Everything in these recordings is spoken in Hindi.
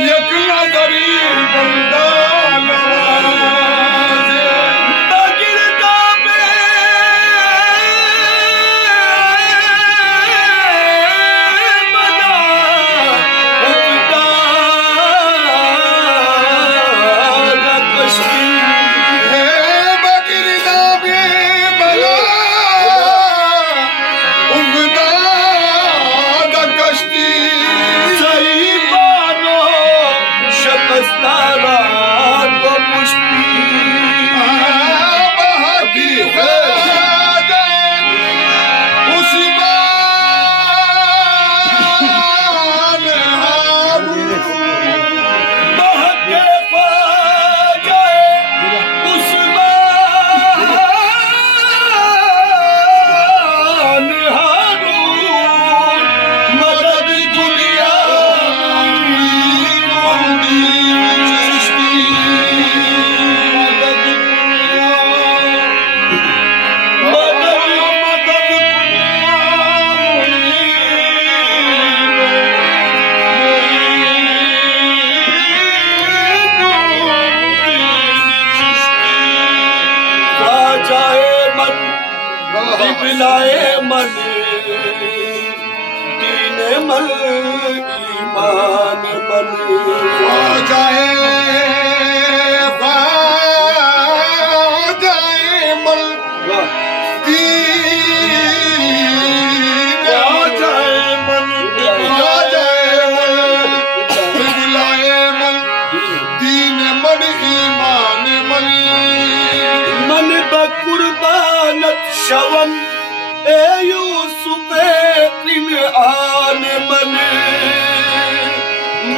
Yakına garip दिखलाए मन दीन मल ईमान बन जाए मल दीन मन ईमान मन मन बकुर्बानत शवन ए यूसुफ आन मन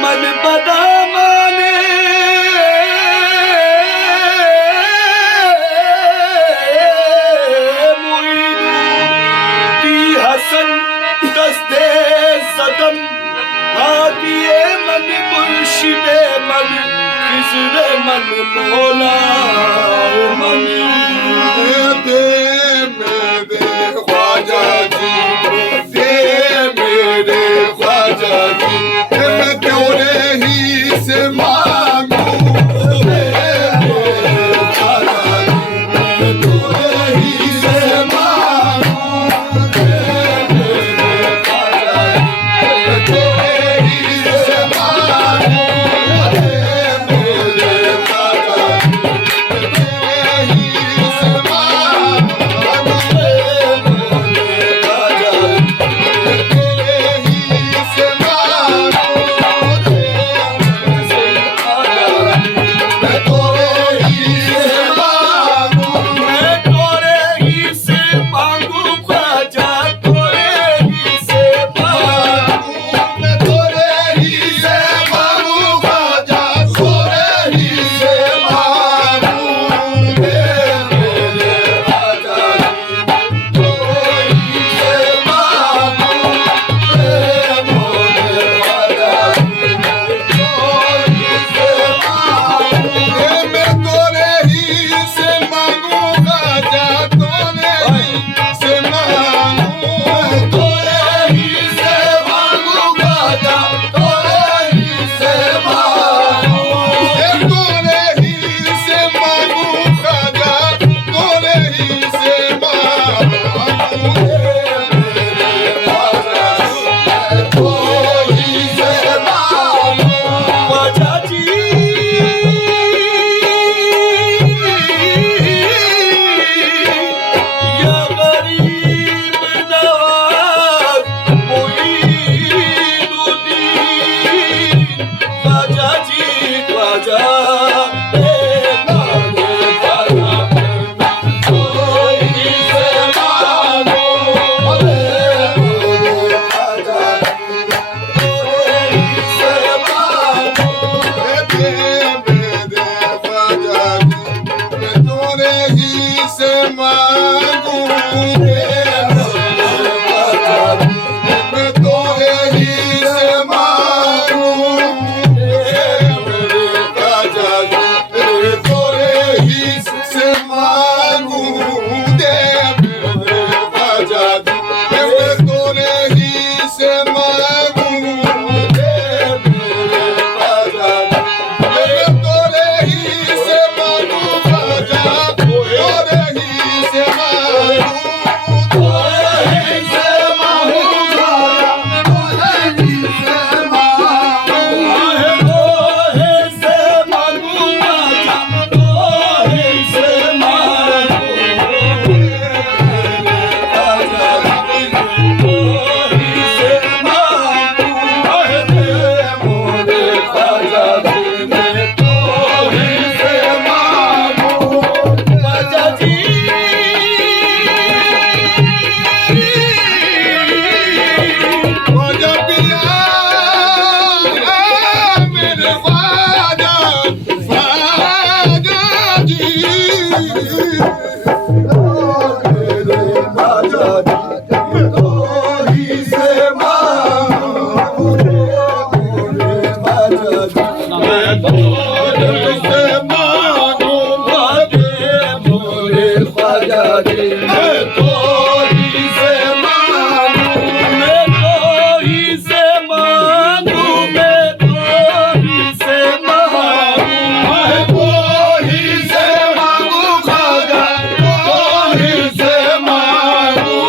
मन बदामाने हसन दस्ते सदम हादिए मन मुर्शिदे मन खिजरे मन मौला मन दे मेरे ख्वाजा जी दे मेरे ख्वाजा जी मैं तेरे ही से मांगू दे मेरे ख्वाजा जी मैं तेरे ही से मांगू दे मेरे ख्वाजा जी मैं तेरे ही से मांगू दे मेरे ख्वाजा जी मैं तेरे ही से मांगू दे मेरे ख्वाजा जी मैं तेरे ही से मांगू दे मैं तोरे ही से मांगू मैं तोरे ही से मांगू ख्वाजा तोरे ही से मांगू मैं तोरे ही से मांगू ख्वाजा तोरे ही से मांगू दे मेरे ख्वाजा तोरे ही से मांगू दे मेरे ख्वाजा तोरे ही से मांगू मैं तोरे ही से मांगू ख्वाजा तोरे ही से मांगू तोरे ही से मांगू ख्वाजा तोरे ही से मांगू तोरे ही से मांगू ख्वाजा तोरे ही से मांगू मेरे ख्वाजा तोरे ही से मांगू ख्वाजा जी या गरीब नवाज मुईनुद्दीन ख्वाजा जी ख्वाजा तोरे ही से मांगू मेरे ख्वाजा तोरे ही से मांगू दे मेरे ख्वाजा मैं तोरे ही से मांगू दे मेरे ख्वाजा मैं तोरे ही से मांगू दे मेरे ख्वाजा मैं तोरे ही से मांगू दे मेरे ख्वाजा मैं तोरे ही से मांगू दे मेरे ख्वाजा मैं तोरे ही से मांगू ख्वाजा तोरे ही से मांगू तोरे ही से मांगू ख्वाजा तोरे ही से मांगू तोहे से मांगू ख्वाजा तोहे से मांगू ख्वाजा जी ख्वाजा पिया मेरे ख्वाजा ख्वाजा जी मेरे ख्वाजा मैं तोरी से मांगू मेरे ख्वाजा मैं तोरी से मांगू मेरे ख्वाजा मैं तोरी से मांगू मैं तो ही से मांगू मैं तो ही से मांगू मैं तोरी से मांगू ख्वाजा तोरी से मांगू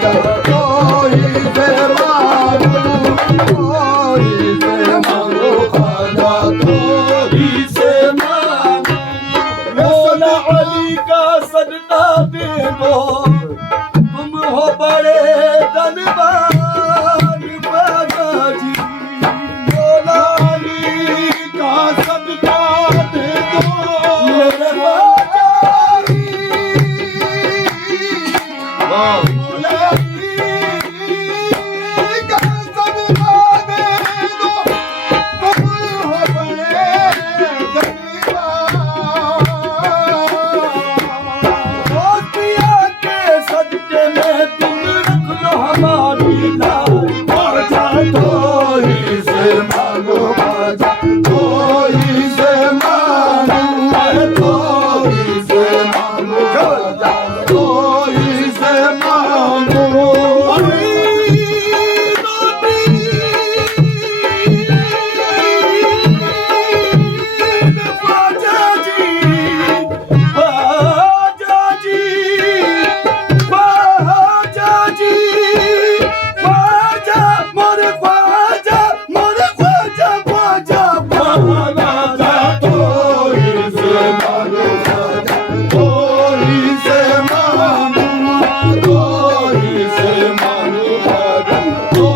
ख्वाजा तो ही से मांगू ख्वाजा तो ही से मांगू मौला अली का सजदा दे दो तुम हो बड़े धनवान ख्वाजा जी मौला अली का सदका दे दो मेरे ख्वाजा मौला अली का सदका दे दो तुम हो बड़े धन्यवाद पिया के सदके में तुम रख लो हमारी लाज ख्वाजा तो ही से मांगो ख्वाजा तो ही से मांगो तो ही से मांगो ख्वाजा तो ही से मांगो ख्वाजा जी ख्वाजा जी ख्वाजा जी ख्वाजा मोरे ख्वाजा ख्वाजा ख्वाजा तो ही से मांगो ख्वाजा तो ही से मांगो तो ही से मांगो ख्वाजा तो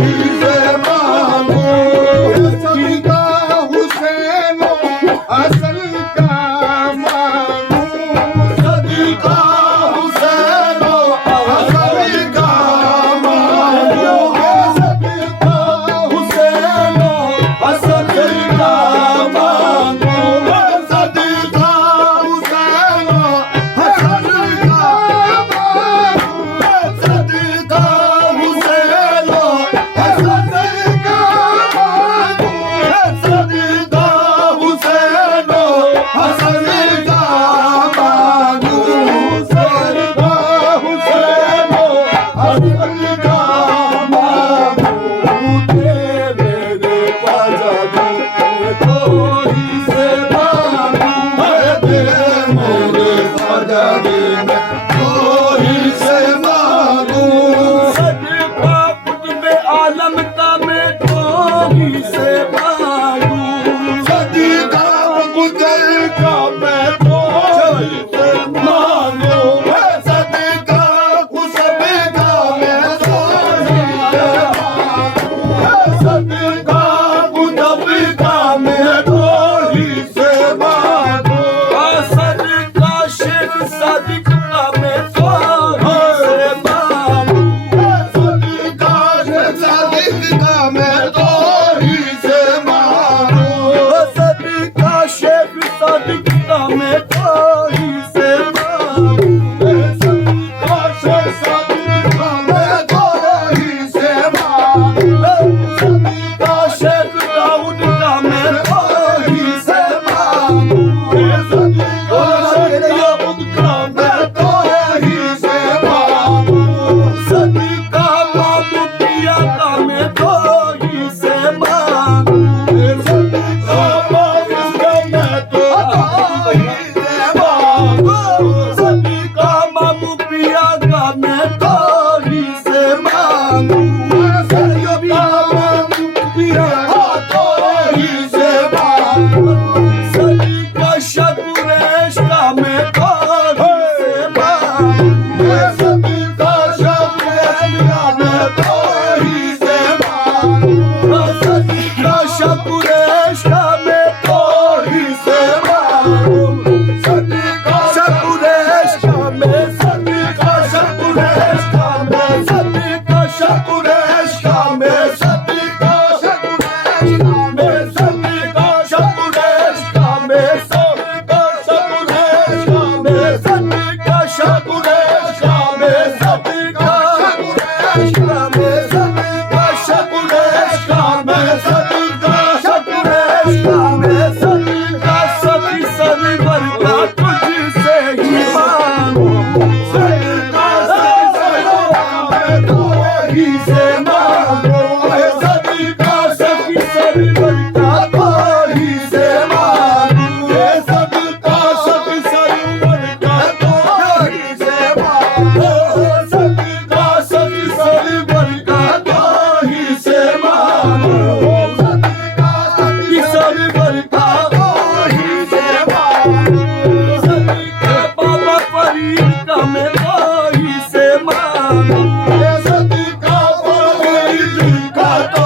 ही से मांगो सदका हुसैन असल का मांगो सदका हुसैन असल का मांगो सदका हुसैन असल का मांगो सदका हुसैन असल का मांगो सदका हुसैन असल का मांगो सदका हुसैन असल का मांगो सदका हुसैन असल का मांगो मेरे ख्वाजा दे तो ही से मांगू दे मेरे ख्वाजा दे तो ही से मांगू सदका कुतुब आलम का मैं तो ही से मांगू सदका गुजर का मैं तो ही से मांगू सदका कुसब का मैं तो ही से मांगू सदका गुजब का मैं तो ही से मांगू सदका शेख सादिक का मैं तो ही से परवीन का मैं तो ही से मांगू सदका परवीन का तो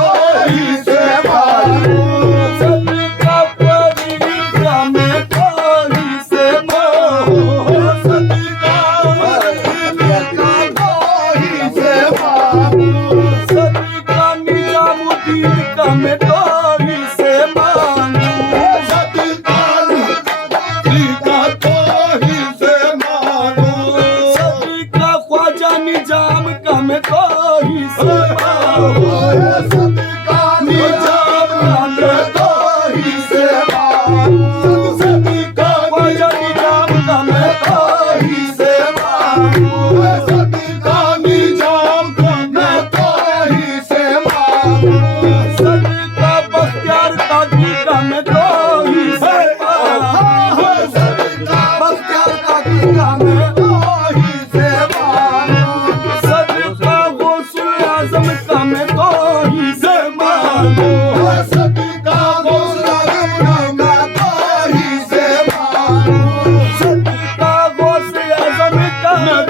ही से मांगू सदका परवीन का मैं तो ही से मांगू सदका परवीन का तो ही से मांगू सदका निजामुद्दीन का मैं तो ही से मांगू सदका का तो ही से मांगू सदका ख्वाजा निजाम का मैं तो ही से मांगू सदका निजाम का तो ही से मांगू सदका ख्वाजा निजाम का मैं तो ही से मांगू सदका निजाम का तो ही से मांगू सदका बख्तियार ताकी का मैं तो ही से मांगू सदका बख्तियार ताकी का मैं तो ही से मांगू सदका गौसुल आजम का मैं तो ही से मांगू सदका गौसुल का तो ही से मांगू सदका गौसुल आजम का मैं